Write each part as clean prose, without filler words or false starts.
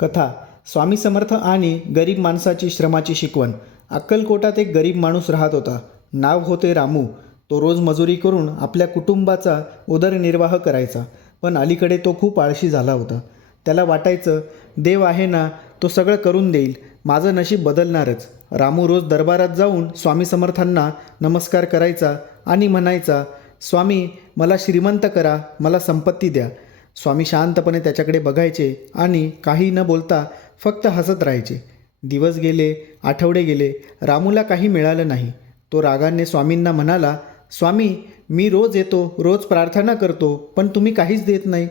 कथा स्वामी समर्थ आणि गरीब माणसाची श्रमाची शिकवण. अक्कलकोटात एक गरीब माणूस राहत होता. नाव होते रामू. तो रोज मजुरी करून आपल्या कुटुंबाचा उदरनिर्वाह करायचा. पण अलीकडे तो खूप आळशी झाला होता. त्याला वाटायचं, देव आहे ना, तो सगळं करून देईल, माझं नशीब बदलणारच. रामू रोज दरबारात जाऊन स्वामी समर्थांना नमस्कार करायचा आणि म्हणायचा, स्वामी मला श्रीमंत करा, मला संपत्ती द्या. स्वामी शांतपणे त्याच्याकडे बघायचे आणि काही न बोलता फक्त हसत राहायचे. दिवस गेले, आठवडे गेले, रामूला काही मिळालं नाही. तो रागाने स्वामींना म्हणाला, स्वामी मी रोज येतो, रोज प्रार्थना करतो, पण तुम्ही काहीच देत नाही.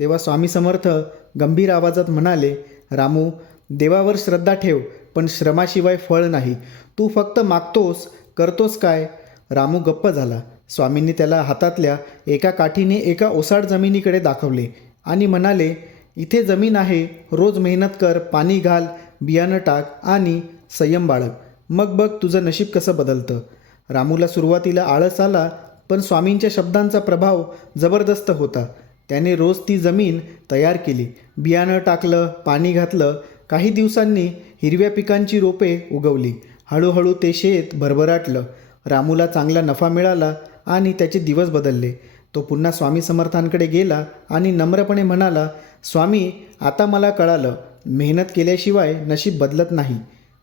तेव्हा स्वामी समर्थ गंभीर आवाजात म्हणाले, रामू देवावर श्रद्धा ठेव, पण श्रमाशिवाय फळ नाही. तू फक्त मागतोस, करतोस काय? रामू गप्प झाला. स्वामींनी त्याला हातातल्या एका काठीने एका ओसाड जमिनीकडे दाखवले आणि म्हणाले, इथे जमीन आहे, रोज मेहनत कर, पाणी घाल, बियाणं टाक आणि संयम बाळग. मग बघ तुझं नशीब कसं बदलतं. रामूला सुरुवातीला आळस आला, पण स्वामींच्या शब्दांचा प्रभाव जबरदस्त होता. त्याने रोज ती जमीन तयार केली, बियाणं टाकलं, पाणी घातलं. काही दिवसांनी हिरव्या पिकांची रोपे उगवली. हळूहळू ते शेत भरभराटलं. रामूला चांगला नफा मिळाला आणि त्याचे दिवस बदलले. तो पुन्हा स्वामी समर्थांकडे गेला आणि नम्रपणे म्हणाला, स्वामी आता मला कळालं, मेहनत केल्याशिवाय नशीब बदलत नाही.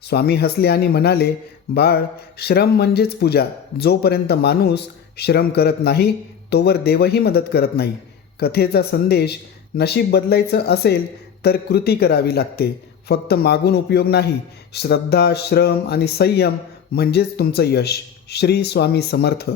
स्वामी हसले आणि म्हणाले, बाळ श्रम म्हणजेच पूजा. जोपर्यंत माणूस श्रम करत नाही तोवर देवही मदत करत नाही. कथेचा संदेश, नशीब बदलायचं असेल तर कृती करावी लागते, फक्त मागून उपयोग नाही. श्रद्धा, श्रम आणि संयम म्हणजेच तुमचं यश. श्री स्वामी समर्थ.